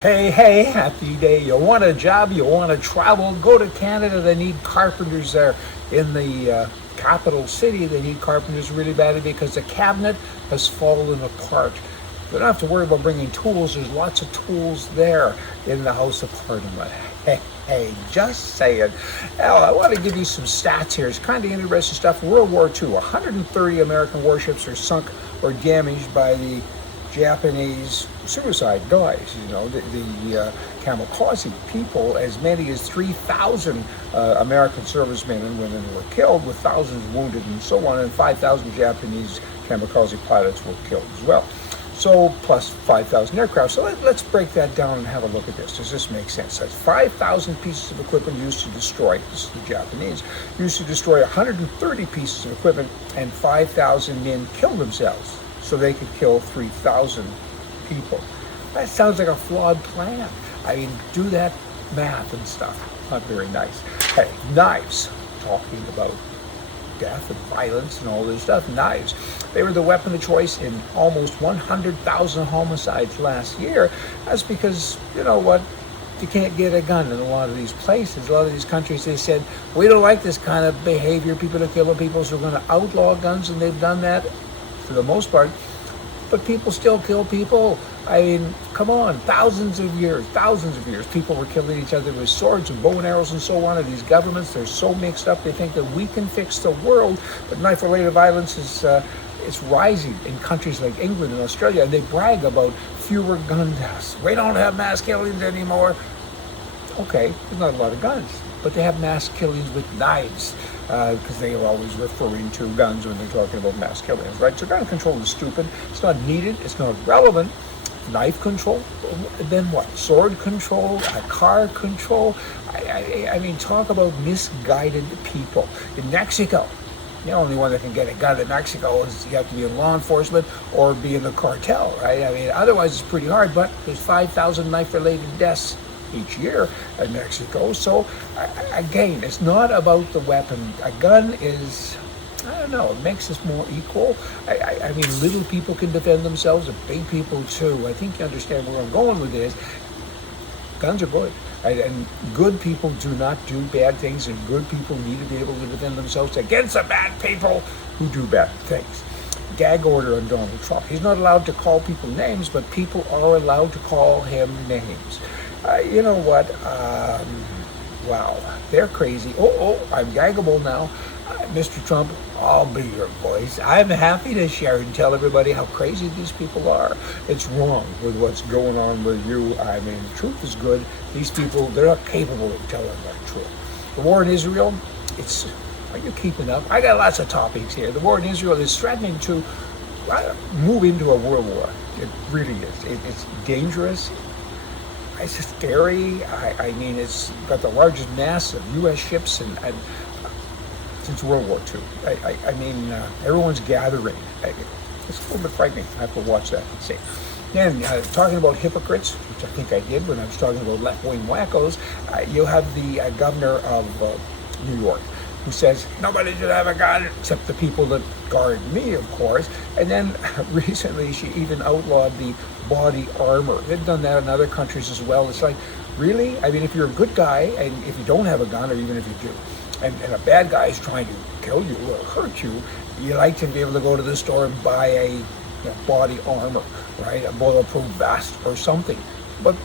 Hey, happy day. You want a job, you want to travel, go to Canada. They need carpenters there. In the capital city, they need carpenters really badly because the cabinet has fallen apart. You don't have to worry about bringing tools. There's lots of tools there in the House of Parliament. Hey, just saying. Now, I want to give you some stats here. It's kind of interesting stuff. World War II, 130 American warships are sunk or damaged by the Japanese suicide guys, the Kamikaze people. As many as 3,000 American servicemen and women were killed, with thousands wounded and so on, and 5,000 Japanese Kamikaze pilots were killed as well. So, plus 5,000 aircraft. So let's break that down and have a look at this. Does this make sense? That's 5,000 pieces of equipment used to destroy, this is the Japanese, used to destroy 130 pieces of equipment, and 5,000 men killed themselves so they could kill 3,000 people. That sounds like a flawed plan. I mean, do that math and stuff. Not very nice. Hey, knives. Talking about death and violence and all this stuff. Knives. They were the weapon of choice in almost 100,000 homicides last year. That's because, you know what? You can't get a gun in a lot of these places. A lot of these countries, they said, we don't like this kind of behavior. People are killing people, so we're going to outlaw guns, and they've done that for the most part. But people still kill people. I mean, come on, thousands of years, people were killing each other with swords and bow and arrows and so on. And these governments, they're so mixed up, they think that we can fix the world. But knife-related violence is rising in countries like England and Australia, and they brag about fewer gun deaths. We don't have mass killings anymore. Okay, there's not a lot of guns, but they have mass killings with knives, because they are always referring to guns when they're talking about mass killings, right? So gun control is stupid. It's not needed. It's not relevant. Knife control, then what? Sword control, car control. I mean, talk about misguided people. In Mexico, the only one that can get a gun in Mexico is you have to be in law enforcement or be in the cartel, right? I mean, otherwise it's pretty hard, but there's 5,000 knife-related deaths each year in Mexico. So again, it's not about the weapon. A gun is, I don't know, it makes us more equal. I mean, little people can defend themselves, and big people too. I think you understand where I'm going with this. Guns are good, right? And good people do not do bad things, and good people need to be able to defend themselves against the bad people who do bad things. Gag order on Donald Trump. He's not allowed to call people names, but people are allowed to call him names. You know what? Wow, they're crazy. I'm gaggable now. Mr. Trump, I'll be your voice. I'm happy to share and tell everybody how crazy these people are. It's wrong with what's going on with you. I mean, the truth is good. These people, they're not capable of telling the truth. The war in Israel, are you keeping up? I got lots of topics here. The war in Israel is threatening to move into a world war. It really is. It's dangerous. It's scary. I mean, it's got the largest mass of U.S. ships and since World War II. I mean, everyone's gathering. It's a little bit frightening. I have to watch that and see. Then, talking about hypocrites, which I think I did when I was talking about left-wing wackos, you have the governor of New York, who says nobody should have a gun except the people that guard me, of course. And then recently she even outlawed the body armor. They've done that in other countries as well. It's like, really? I mean, if you're a good guy, and if you don't have a gun, or even if you do, and a bad guy is trying to kill you or hurt you, you like to be able to go to the store and buy a body armor, right? A bulletproof vest or something. But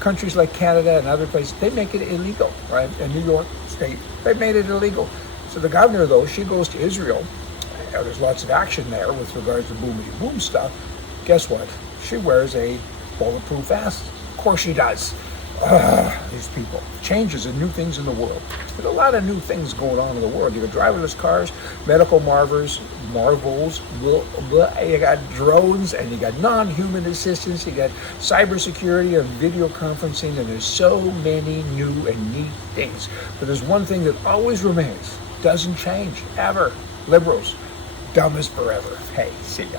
countries like Canada and other places, they make it illegal, right? In New York State, they made it illegal. So the governor, though, she goes to Israel. There's lots of action there with regards to boomity boom stuff. Guess what? She wears a bulletproof vest. Of course she does. These people. Changes and new things in the world. There's a lot of new things going on in the world. You got driverless cars, medical marvels, you got drones, and you got non-human assistance, you got cybersecurity and video conferencing, and there's so many new and neat things. But there's one thing that always remains, doesn't change, ever. Liberals, dumb as forever. Hey, see ya.